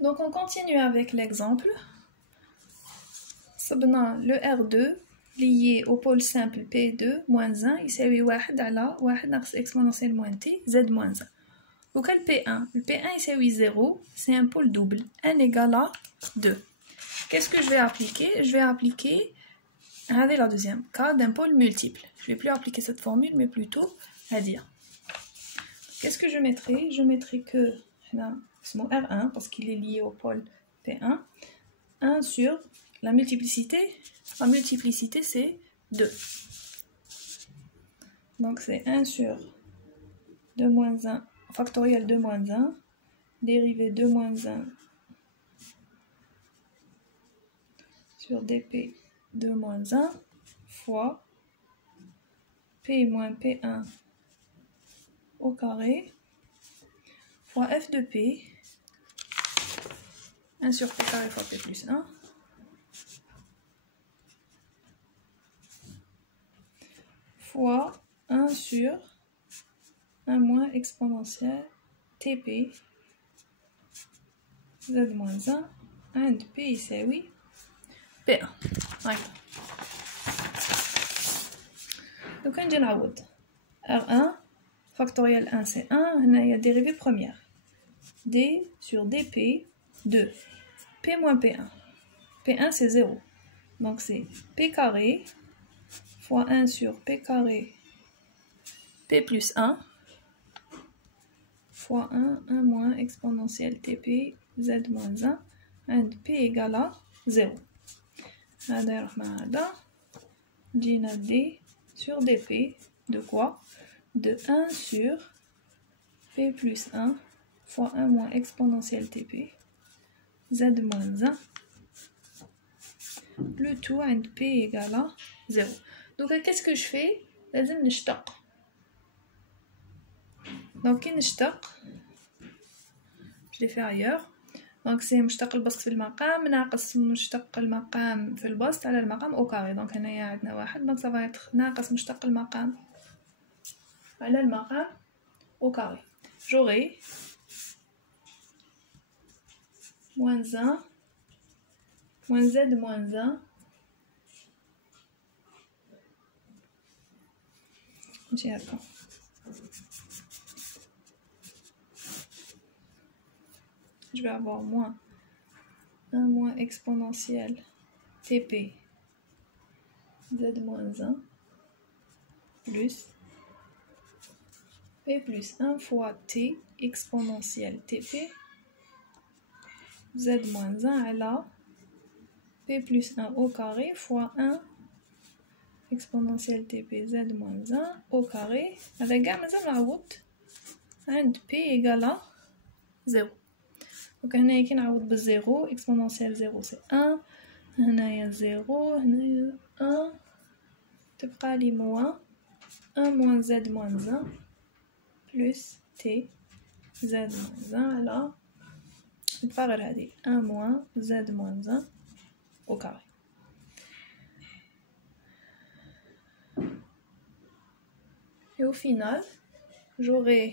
Donc on continue avec l'exemple. Le R2 lié au pôle simple P2 moins 1 يساوي 1 على 1 ناقص exponentielle moins t z moins 1. Donc le P1 يساوي 0, c'est un pôle double, 1 égale à 2. Qu'est-ce que je vais appliquer? Je vais appliquer, regardez la deuxième, cas d'un pôle multiple. Je ne vais plus appliquer cette formule, mais plutôt à dire. Qu'est-ce que je mettrai? Je mettrai que c'est mon R1 parce qu'il est lié au pôle P1, 1 sur la multiplicité c'est 2. Donc c'est 1 sur 2 moins 1, factoriel 2 moins 1, dérivé 2 moins 1 sur dp 2 moins 1 fois p moins p1 au carré fois f de p, 1 sur p carré fois p plus 1, fois 1 sur 1 moins exponentielle tp z moins 1 عند p يساوي p1. هكذا. Donc نجي نعوض R1 factoriel 1 c'est 1, هنايا dérivée première d sur dp 2 p moins p1. p1 c'est 0, donc c'est p carré fois 1 sur p carré p plus 1 fois 1 moins exponentielle tp z moins 1 عند p égale à 0. هذا يروح مع هذا, جينا d sur dp de quoi? De 1 sur p plus 1 fois 1 moins exponentielle tp z moins 1, le tout عند p égale à 0. Donc qu'est-ce que je fais? لازم نشتق. Donc كي نشتق, je l'ai fait ailleurs. Donc c'est مشتق البسط في المقام ناقص مشتق المقام في البسط على المقام au carré. Donc هنايا عندنا واحد, donc ça va être ناقص مشتق المقام على المقام au carré. J'aurai moins 1 moins z moins 1 je vais avoir moins 1 moins exponentielle tp z moins 1 plus p plus 1 fois t exponentielle tp z moins 1 à la p plus 1 au carré fois 1 exponentielle tp z moins 1 au carré avec un مازال نعوض عند p égale à 0. Donc هنايا كي نعوض بالزيرو exponentielle 0 c'est 1, هنايا 0 هنايا 1, تبقى لي moins 1 moins z moins 1 plus t z moins 1 على تبقى غير هادي 1 moins z moins 1 au carré. Et au final, j'aurai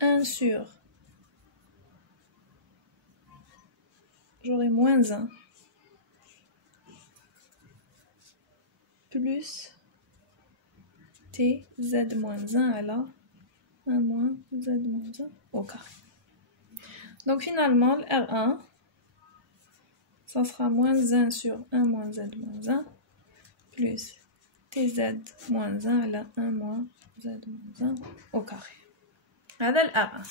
1 sur, j'aurai moins 1 plus t z moins 1 à la 1 moins z moins 1 au carré. Donc finalement, le R1, ça sera moins 1 sur 1 moins z moins 1 plus tz moins 1 à la 1 moins z moins 1 au carré. هذا الR1.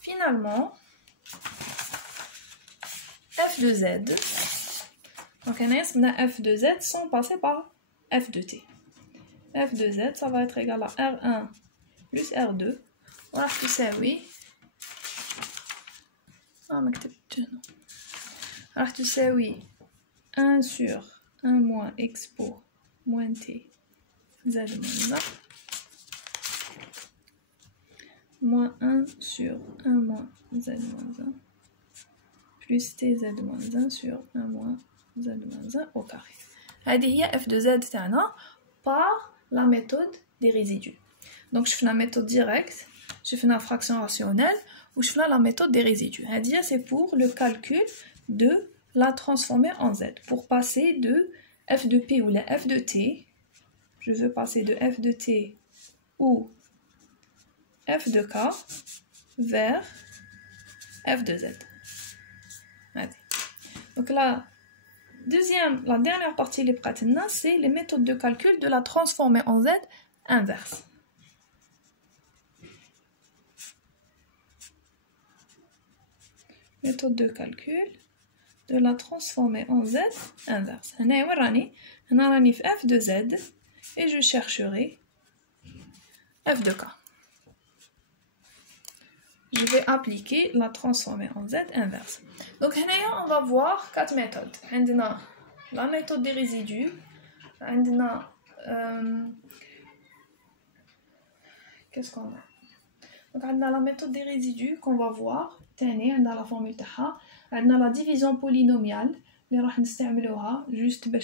Finalement, f de z, donc on a f de z sans passer par f de t. f de z, ça va être égal à R1 plus R2. راح تساوي ما كتبتش هنا, راح تساوي 1 sur 1 moins expo moins t z moins 1 moins 1 sur 1 moins z moins 1 plus tz moins 1 sur 1 moins z moins 1 au carré. هذه هي f de z تاعنا par la méthode des résidus. Donc je fais la méthode directe, je fais la fraction rationnelle où je fais la méthode des résidus. C'est pour le calcul de la transformer en Z. Pour passer de f de P ou la f de T, je veux passer de f de T ou f de K vers f de Z. Donc la dernière partie des pratiques, c'est les méthodes de calcul de la transformer en Z inverse. Méthode de calcul de la transformer en Z inverse. On a f de Z et je chercherai f de K. Je vais appliquer la transformer en Z inverse. Donc, on va voir 4 méthodes. On a la méthode des résidus. On a... qu'est-ce qu'on a? Donc, on a la méthode des résidus qu'on va voir. On a la formule. On a la division polynomiale. On va l'utiliser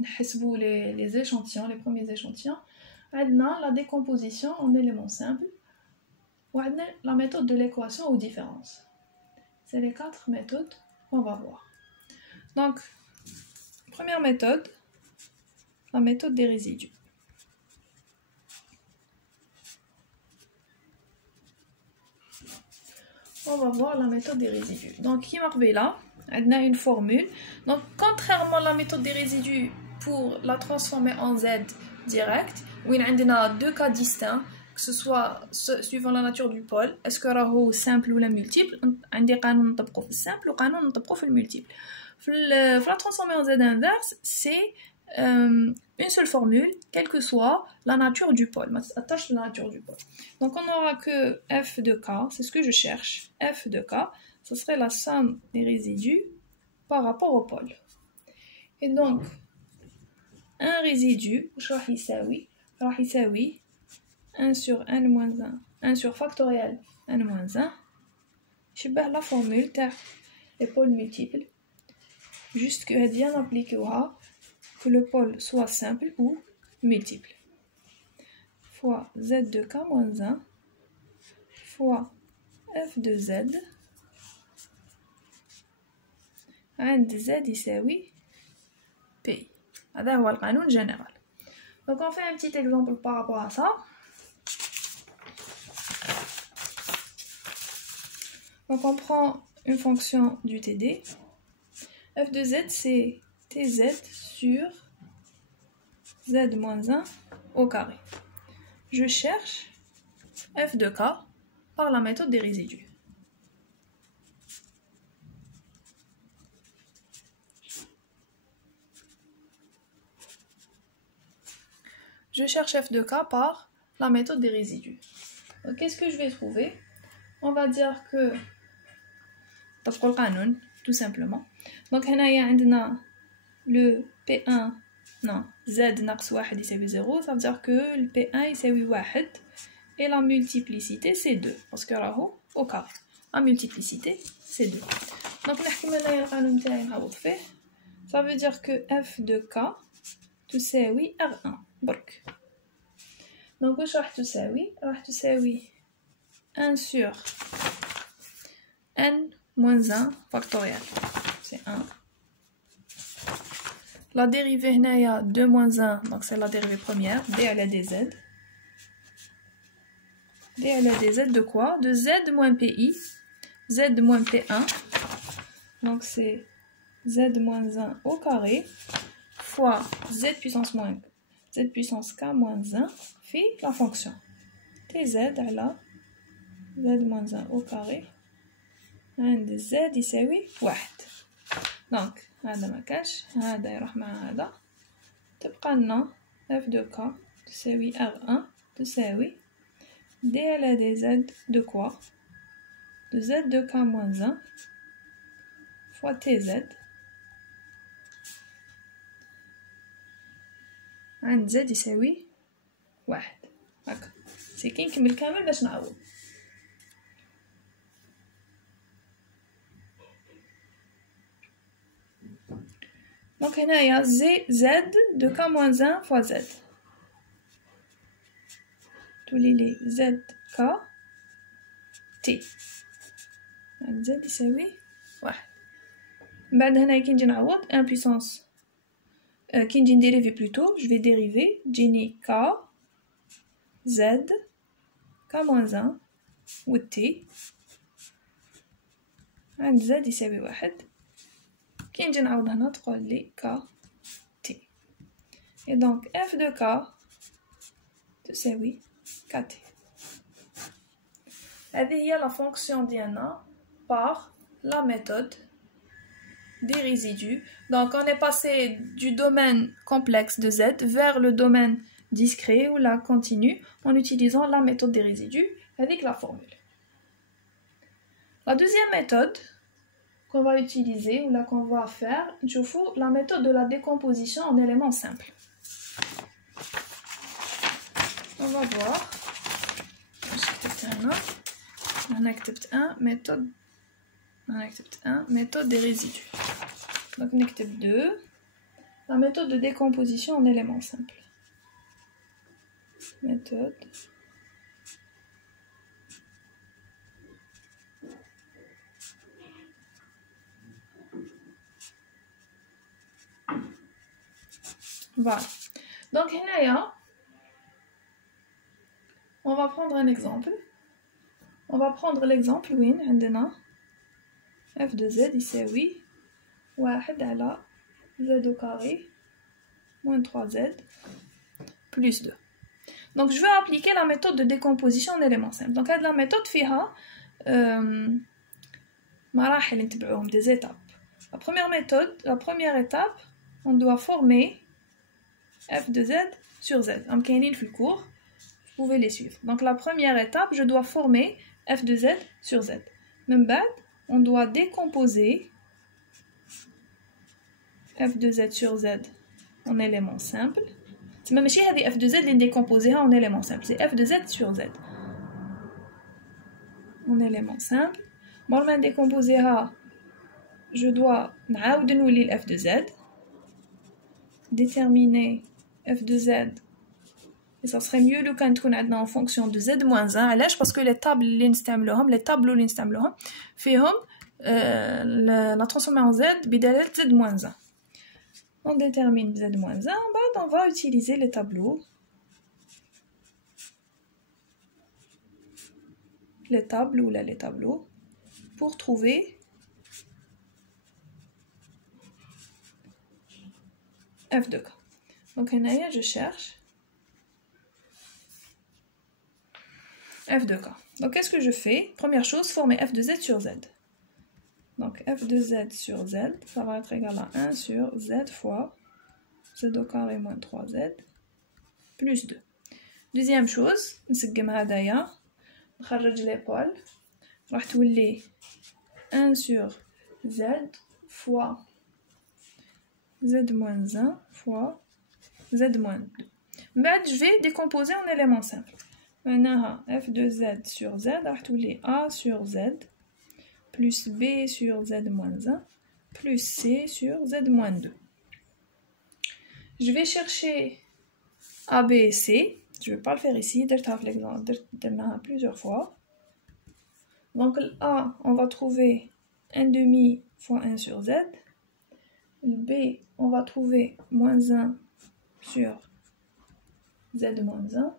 juste pour les échantillons, les premiers échantillons. On a la décomposition en éléments simples. On a la méthode de l'équation aux différences. C'est les 4 méthodes qu'on va voir. Donc, première méthode, la méthode des résidus. On va voir la méthode des résidus. Donc, qui marque là, on a une formule. Donc, contrairement à la méthode des résidus pour la transformer en Z direct, où on a 2 cas distincts, que ce soit suivant la nature du pôle, est-ce que c'est simple ou multiple, on a un canon pour le simple ou un canon pour le multiple. Pour la transformer en Z inverse, c'est une seule formule, quelle que soit la nature du pôle. Attache la nature du pôle. Donc on n'aura que f de k, c'est ce que je cherche. F de k, ce serait la somme des résidus par rapport au pôle. Et donc, un résidu, je vais يساوي 1 sur n moins 1, 1 sur factoriel n moins 1, je vais la formule de les pôles multiples, juste que je viens d'appliquer que le pôle soit simple ou multiple, fois z de k moins 1, fois f de z, عند z يساوي p. هذا هو القانون général. Donc on fait un petit exemple par rapport à ça. Donc on prend une fonction du TD. F de Z, c'est TZ sur Z moins 1 au carré. Je cherche F de K par la méthode des résidus. Je cherche F de K par la méthode des résidus. Donc qu'est-ce que je vais trouver? On va dire que tout simplement. Donc on a le P1, non, Z ناقص 1 يساوي 0, ça veut dire que le P1 يساوي 1 et la multiplicité c'est 2 parce que راهو au carré. La multiplicité c'est 2. Donc نحكم هنايا القانون تاعي نعوض فيه. Ça veut dire que F de K تساوي R1 برك. Donc واش راح تساوي؟ راح تساوي 1 sur n moins 1 factoriel, c'est 1. La dérivée il y a 2 moins 1, donc c'est la dérivée première, d à la dz. D à la dz de quoi? De z moins pi, z moins p1, donc c'est z moins 1 au carré, fois z puissance k moins 1, fait la fonction tz à la z moins 1 au carré, عند z يساوي 1. دونك هذا ما كاش، هذا يروح مع هذا، تبقى لنا f de k تساوي r1 تساوي d à la dz de quoi? De z de k moins 1 fois tz عند z يساوي 1. هكا سي كي نكمل كامل باش نعوض. Donc, il y a z de k moins 1 fois z. Tous les z, k, t. عند z يساوي 1. من بعد هنا كي نجي نعوض 1 puissance كي نجي نديريفي بلوتو جو في ديريفي تجيني k z k moins 1 و t عند z يساوي 1. كي نجي نعوض هنا تقول لي k t. et donc f de k تساوي kt. هذه هي la fonction ديالنا par la méthode des résidus. Donc on est passé du domaine complexe de z vers le domaine discret ou la continue en utilisant la méthode des résidus avec la formule. La deuxième méthode qu'on va utiliser ou là qu'on va faire, je fous la méthode de la décomposition en éléments simples. On va voir. On a accepté un méthode des résidus. Donc on accepte 2. La méthode de décomposition en éléments simples. Méthode voilà. Donc là, on va prendre un exemple. On va prendre l'exemple وين عندنا f de z يساوي 1 على z au carré moins 3z plus 2. Donc je vais appliquer la méthode de décomposition en éléments simples. Donc la méthode فيها مراحل نتبعوهم des étapes. La première méthode, la première étape, on doit former f de z sur z. Donc كاينين في الcours, vous pouvez les suivre. Donc la première étape, je dois former f de z sur z. من بعد, on doit décomposer f de z sur z en éléments simples. C'est même si هذه f de z اللي décomposer en éléments simples, c'est f de z sur z en éléments simples. Moi, je décomposer, je dois نعاود نولي f de z, déterminer f de z. Et ça serait mieux le quand on a en fonction de z-1. علاش parce que les tables اللي نستعملوهم, les tableaux اللي نستعملوهم فيهم la transformation en z بدلالة z-1. On détermine z-1, on va utiliser les tableaux. Les tables ou là les tableaux pour trouver f de k. Donc là, je cherche f de k. Donc qu'est-ce que je fais? Première chose, former f de z sur z. Donc f de z sur z, ça va être égal à 1 sur z fois z au carré moins 3z plus 2. Deuxième chose, نسقم هدايا نخرج l'épaule, راح تولي 1 sur z fois z-1 fois z-2. بعد je vais décomposer en éléments simples. معناها f de z sur z راح تولي a sur z plus b sur z-1 plus c sur z-2. Je vais chercher a, b et c. Je ne vais pas le faire ici, درتها plusieurs fois. Donc a, on va trouver 1 demi fois 1 sur z. Le b, on va trouver moins 1 sur z-1.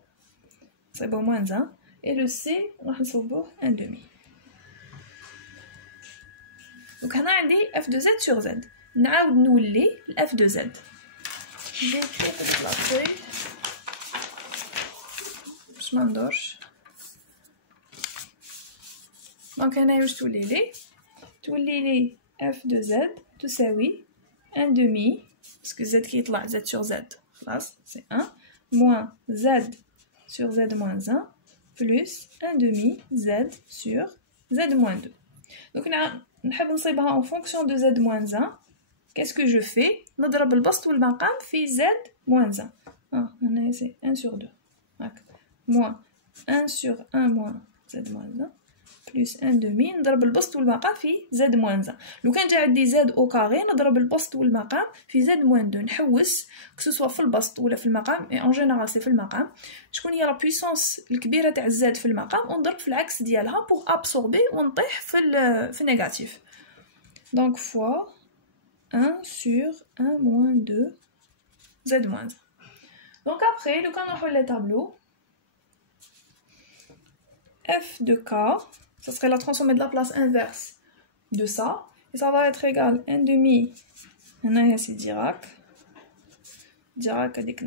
C'est bon, moins 1. Et le c, on va trouver 1 demi. Donc on a dit f de z sur z. نعاود نولي f de z. Je vais écrire avec la feuille. باش ما ندورش. Donc هنايا واش تولي لي؟ تولي لي f de z تساوي 1 demi, parce que z qui يطلع z sur z, خلاص c'est 1, moins z sur z moins 1, plus 1 demi z sur z moins 2. Donc نحب نصيبها en fonction de z moins 1. Qu'est-ce que je fais? نضرب البسط والمقام في z moins 1. هنا c'est 1 sur 2. moins 1 sur 1 moins z moins 1 plus 1 demi نضرب البسط والمقام في z moins 1. لو كان جا عندي z au carré نضرب البسط والمقام في z moins 2. نحوس كسوسوا في البسط ولا في المقام et en général c'est في المقام. شكون هي لا puissance الكبيره تاع z في المقام ونضرب في العكس ديالها pour absorber ونطيح في النيجاتيف. donc fois 1 sur 1 moins 2 z moins 1. donc après لو كان نروحو لي tableaux f de k, ça serait la transformée de la place inverse de ça, et ça va être égal 1 demi, c'est Dirac. Dirac a dit que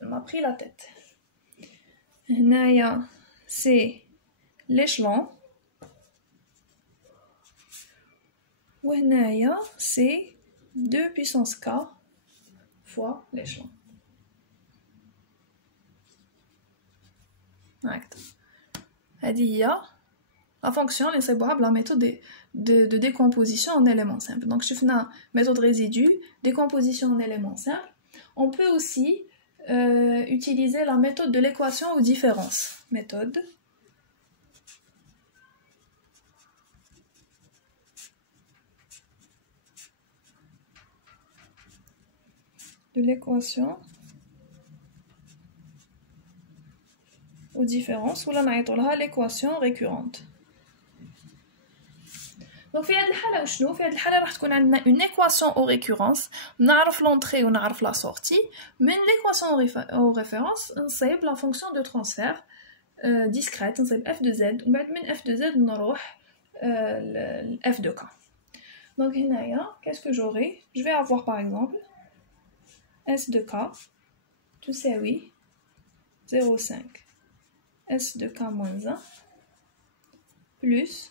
elle m'a pris la tête. C'est l'échelon, et c'est 2 puissance k fois l'échelon. La fonction est la méthode de décomposition en éléments simples. Donc, je fais la méthode résidu, décomposition en éléments simples. On peut aussi utiliser la méthode de l'équation aux différences. Méthode de l'équation aux différences, ou là l'équation récurrente. Donc في هذه الحالة وشنو؟ في هذه الحالة راح تكون عندنا une équation aux récurrences، نعرف l'entrée ونعرف la sortie. من l'équation aux références نصيب la fonction de transfert discrète، نصيب f de z، ومن بعد من f de z نروح f de k. Donc هنايا qu'est-ce que j'aurai? Je vais avoir par exemple s de k تساوي 0,5 S de k moins 1 plus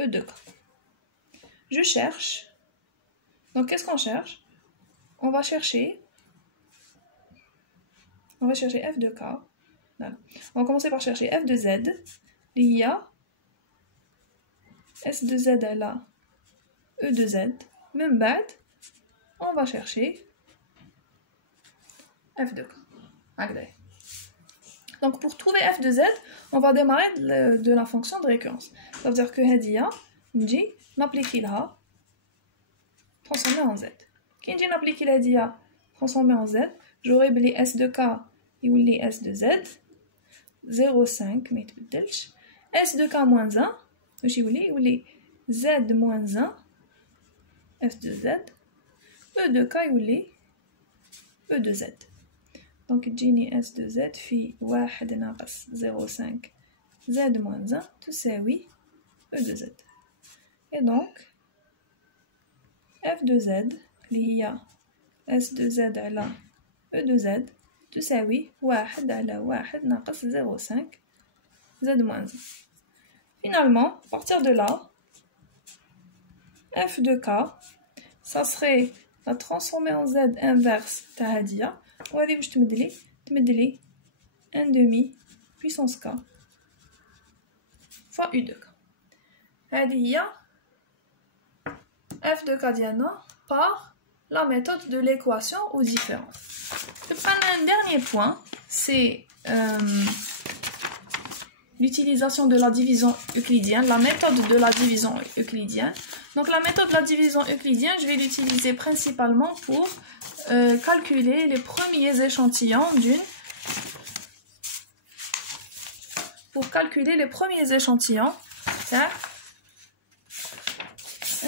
E de k. Je cherche. Donc qu'est-ce qu'on cherche? On va chercher f de k. Voilà. On va commencer par chercher f de z. Il y a S de z est là. E de z. Même bad. On va chercher f de k. Agdé. Donc pour trouver f de z, on va démarrer de la fonction de récurrence. Ça veut dire que هادية نجي نابليكي لها transformer en z. كي نجي نابليكي لهادية transformer en z, j'aurai بلي s de k يولي s de z 0,5 ما يتبدلش. s de k moins 1 واش يولي z moins 1 f de z. e de k يولي e de z. Donc تجيني s de z في 1 ناقص 0,5 z moins 1 تساوي e de z. Et donc f de z اللي هي s de z على e de z تساوي 1 على 1 ناقص 0,5 z moins 1. Finalement, à partir de là, f de k, ça serait la transformée en z inverse تاع هادية. وهذه واش تمدلي 1 demi puissance k fois u de k. هذه هي f de k ديالنا par la méthode de l'équation aux différences. Un dernier point, c'est l'utilisation de la division euclidienne, la méthode de la division euclidienne. Donc la méthode de la division euclidienne, je vais l'utiliser principalement pour calculer les premiers échantillons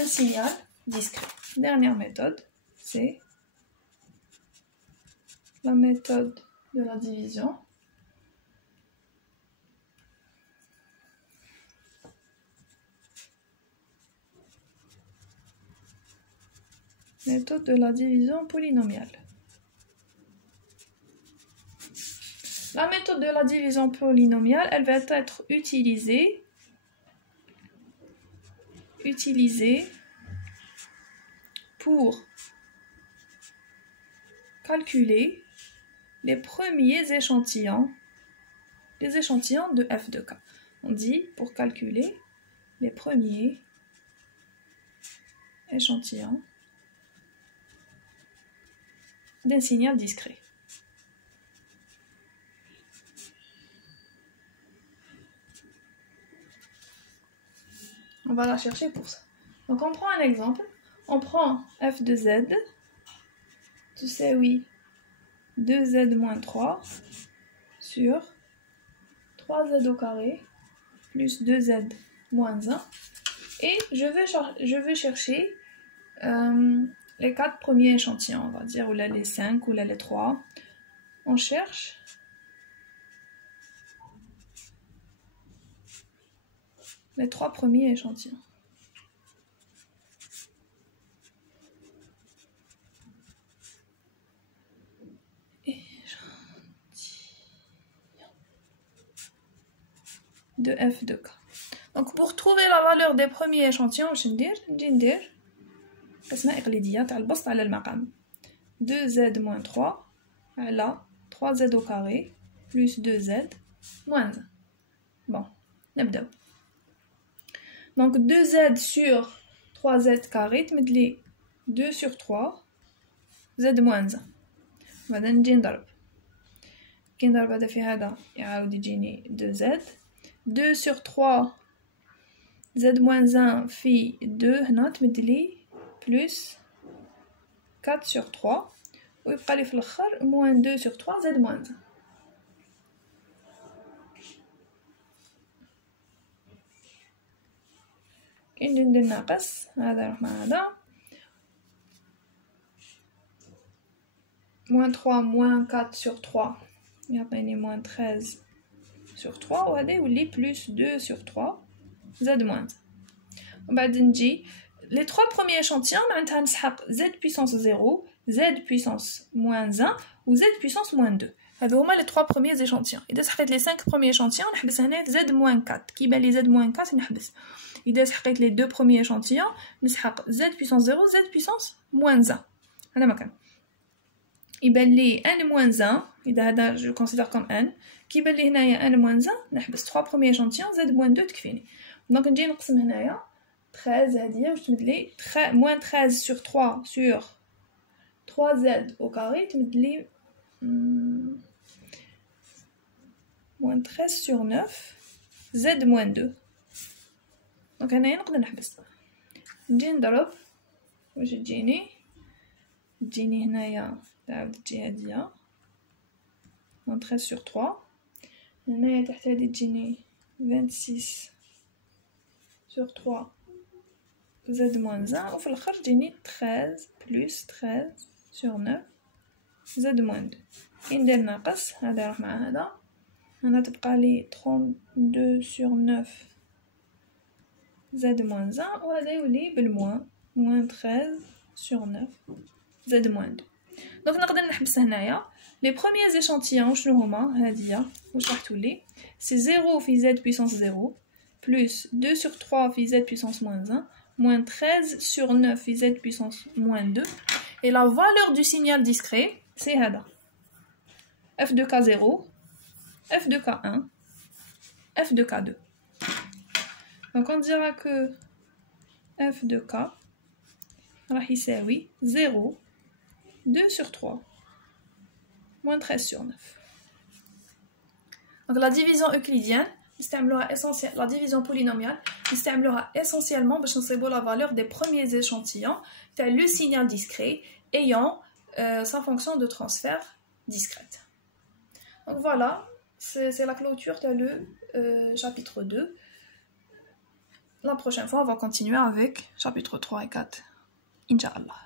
un signal discret. Dernière méthode, c'est la méthode de la division. Méthode de la division polynomiale. La méthode de la division polynomiale, elle va être utilisée pour calculer les premiers échantillons, les échantillons de f de k. On dit pour calculer les premiers échantillons d'un signal discret. On va la chercher pour ça. Donc on prend un exemple. On prend f de z. Tu sais, oui. 2z moins 3 sur 3z au carré plus 2z moins 1. Et je veux chercher les 4 premiers échantillons, on va dire, ou là les 5, ou là les 3. On cherche les 3 premiers échantillons. De f de k. Donc pour trouver la valeur des premiers échantillons, je vais ندير قسمة إقليدية تاع البسط على المقام. 2z moins 3 على 3z au carré plus 2z moins 1. Bon, نبداو. Donc 2z sur 3z carré تمد لي 2 sur 3 z moins 1. بعدا نجي نضرب. كي نضرب هذا في هذا يعاود يجيني 2z. 2 sur 3 z moins 1 في 2 هنا تمدلي plus 4 sur 3 ويبقى لي في الاخر moins 2 sur 3 z moins 1. كي ندير ناقص هذا يروح مع هذا moins 3 moins 4 sur 3 يعطيني moins 13 sur 3 وهذا يولي plus 2 sur 3 z moins 1. وبعد نجي les 3 premiers échantillons معناتها نسحق z puissance 0 z puissance moins 1 و z puissance moins 2. هذو هما les 3 premiers échantillons. إذا سحقت les 5 premiers échantillons نحبس هنا z moins 4 كي يبان لي z moins 4 نحبس. إذا سحقت les 2 premiers échantillons نسحق z puissance 0 z puissance moins 1. هذا مكان يبان لي n moins 1 إذا هذا je considère comme n كي يبان لي هنايا n moins 1 نحبس 3 premiers échantillons z moins 2 تكفيني. دونك نجي نقسم هنايا 13 هذه واش تمد لي moins 13 sur 3 sur 3z au carré تمد لي moins 13 sur 9 z moins 2. دونك هنايا نقدر نحبس نجي نضرب واش تجيني هنايا تعاود تجي هادية moins 13 sur 3 هنايا تحت هادي تجيني 26 sur 3 z moins 1 وفي الاخر تجيني 13 plus 13 sur 9 z moins 2. كي ندير ناقص هذا يروح مع هذا هنا تبقى لي 32 sur 9 z moins 1 وهذا يولي بالموان moins 13 sur 9 z moins 2. دونك نقدر نحبس هنايا لي بروميير échantillons شنو هما هادية واش راح تولي سي 0 في z puissance 0 plus 2 sur 3 في z puissance moins 1 moins 13 sur 9 في z puissance moins 2 et la valeur du signal discret c'est هذا f de k0 f de k1 f de k2. Donc on dira que f de k راح يساوي 0 2 sur 3 moins 13 sur 9. Donc la division euclidienne la division polynomiale نستعملوها essentiellement باش نصيبوا la valeur des premiers échantillons تاع le signal discret ayant sa fonction de transfert discrète. Donc voilà, c'est la clôture de le chapitre 2. La prochaine fois, on va continuer avec chapitre 3 et 4. Inch'Allah.